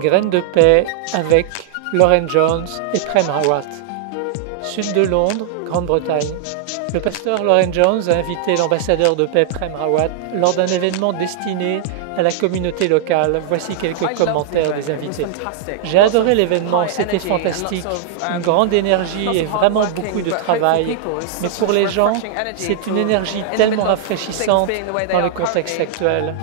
Graines de paix avec Lauren Jones et Prem Rawat. Sud de Londres, Grande-Bretagne. Le pasteur Lauren Jones a invité l'ambassadeur de paix Prem Rawat lors d'un événement destiné à la communauté locale. Voici quelques commentaires des invités. J'ai adoré l'événement, c'était fantastique. Une grande énergie et vraiment beaucoup de travail. Mais pour les gens, c'est une énergie tellement rafraîchissante dans le contexte actuel.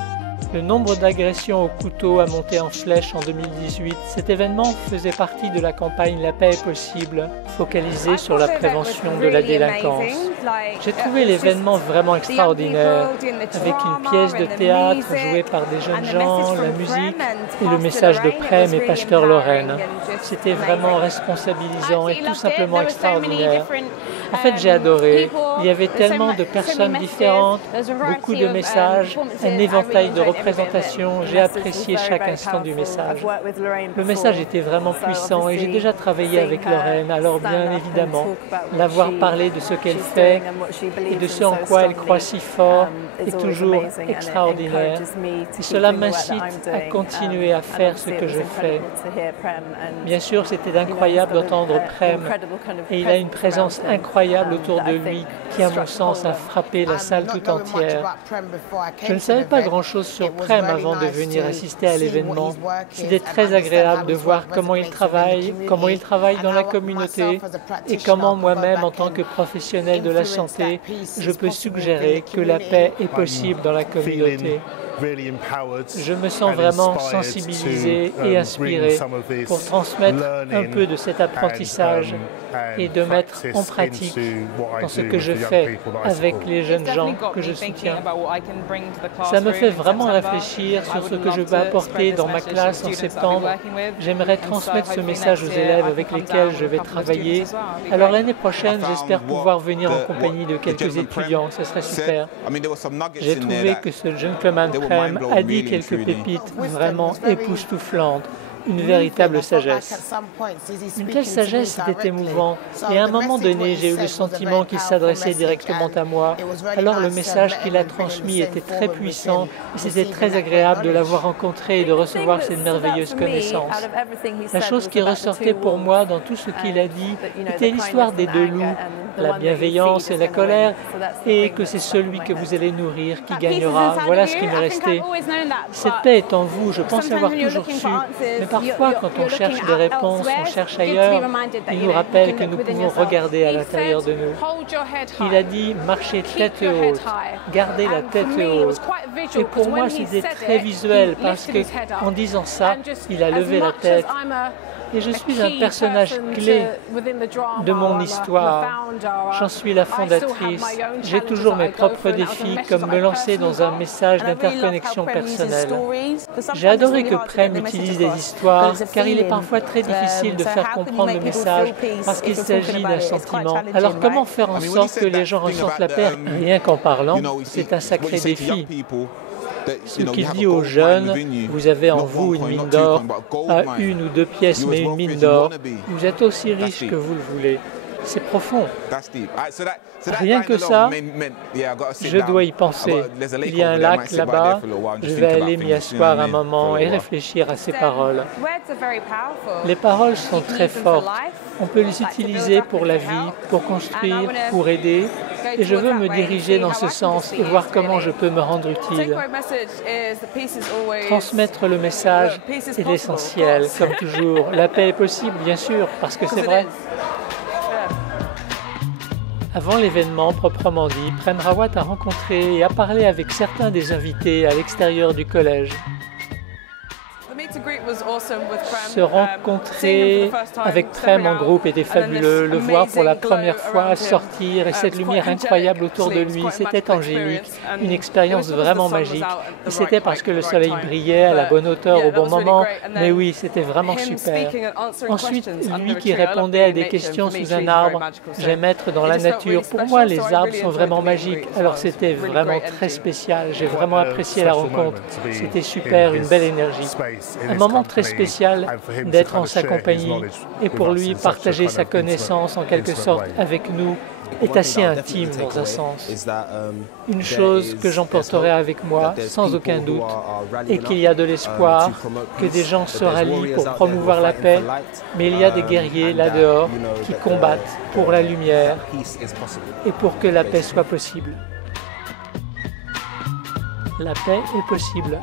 Le nombre d'agressions au couteau a monté en flèche en 2018. Cet événement faisait partie de la campagne La paix est possible, focalisée sur la prévention de la délinquance. J'ai trouvé l'événement vraiment extraordinaire, avec une pièce de théâtre jouée par des jeunes gens, la musique et le message de Prem et pasteur Lauren. C'était vraiment responsabilisant et tout simplement extraordinaire. En fait, j'ai adoré. Il y avait tellement de personnes différentes, beaucoup de messages, un éventail de représentations. J'ai apprécié chaque instant du message. Le message était vraiment puissant et j'ai déjà travaillé avec Lauren, alors bien évidemment, l'avoir parlé de ce qu'elle fait et de ce en quoi elle croit si fort est toujours extraordinaire. Et cela m'incite à continuer à faire ce que je fais. Bien sûr, c'était incroyable d'entendre Prem et il a une présence incroyable autour de lui qui, à mon sens, a frappé la salle tout entière. Je ne savais pas grand-chose sur Prem avant de venir assister à l'événement. C'était très agréable de voir comment il travaille dans la communauté et comment moi-même, en tant que professionnel de la santé, je peux suggérer que la paix est possible dans la communauté. Je me sens vraiment sensibilisé et inspiré pour transmettre un peu de cet apprentissage et de mettre en pratique dans ce que je fais avec les jeunes gens que je soutiens. Ça me fait vraiment réfléchir sur ce que je vais apporter dans ma classe en septembre. J'aimerais transmettre ce message aux élèves avec lesquels je vais travailler. Alors l'année prochaine, j'espère pouvoir venir en compagnie de quelques étudiants. Ce serait super. J'ai trouvé que ce gentleman Prem a dit quelques pépites vraiment époustouflantes. Une véritable sagesse. Une telle sagesse était émouvant et à un moment donné, j'ai eu le sentiment qu'il s'adressait directement à moi. Alors le message qu'il a transmis était très puissant et c'était très agréable de l'avoir rencontré et de recevoir cette merveilleuse connaissance. La chose qui ressortait pour moi dans tout ce qu'il a dit était l'histoire des deux loups, la bienveillance et la colère, et que c'est celui que vous allez nourrir qui gagnera. Voilà ce qui m'est resté. Cette paix est en vous, je pense l'avoir toujours su, mais parfois, quand on cherche des réponses, on cherche ailleurs, il nous rappelle que nous pouvons regarder à l'intérieur de nous. Il a dit « marchez tête haute, gardez la tête haute ». Et pour moi, c'était très visuel parce qu'en disant ça, il a levé la tête. Et je suis un personnage clé de mon histoire. J'en suis la fondatrice. J'ai toujours mes propres défis, comme me lancer dans un message d'interconnexion personnelle. J'ai adoré que Prem utilise des histoires, car il est parfois très difficile de faire comprendre le message, parce qu'il s'agit d'un sentiment. Alors comment faire en sorte que les gens ressentent la paix? Rien qu'en parlant, c'est un sacré défi. Ce qu'il dit aux jeunes, vous avez en vous une mine d'or, pas une ou deux pièces, mais une mine d'or. Vous êtes aussi riche que vous le voulez. C'est profond. Rien que ça, je dois y penser. Il y a un lac là-bas, je vais aller m'y asseoir un moment et réfléchir à ces paroles. Les paroles sont très fortes. On peut les utiliser pour la vie, pour construire, pour aider. Et je veux me diriger dans ce sens et voir comment je peux me rendre utile. Transmettre le message est l'essentiel, comme toujours. La paix est possible, bien sûr, parce que c'est vrai. Avant l'événement proprement dit, Prem Rawat a rencontré et a parlé avec certains des invités à l'extérieur du collège. Se rencontrer avec Prem en groupe était fabuleux, le voir pour la première fois sortir et cette lumière incroyable autour de lui, c'était angélique, une expérience vraiment magique. Et c'était parce que le soleil brillait à la bonne hauteur au bon moment, mais oui, c'était vraiment super. Ensuite, lui qui répondait à des questions sous un arbre, j'aime être dans la nature. Pour moi, les arbres sont vraiment magiques, alors c'était vraiment très spécial. J'ai vraiment apprécié la rencontre. C'était super, une belle énergie. un moment très spécial d'être en sa compagnie et pour lui partager sa connaissance en quelque sorte avec nous est assez intime dans un sens. Une chose que j'emporterai avec moi, sans aucun doute, est qu'il y a de l'espoir, que des gens se rallient pour promouvoir la paix, mais il y a des guerriers là-dehors qui combattent pour la lumière et pour que la paix soit possible. La paix est possible.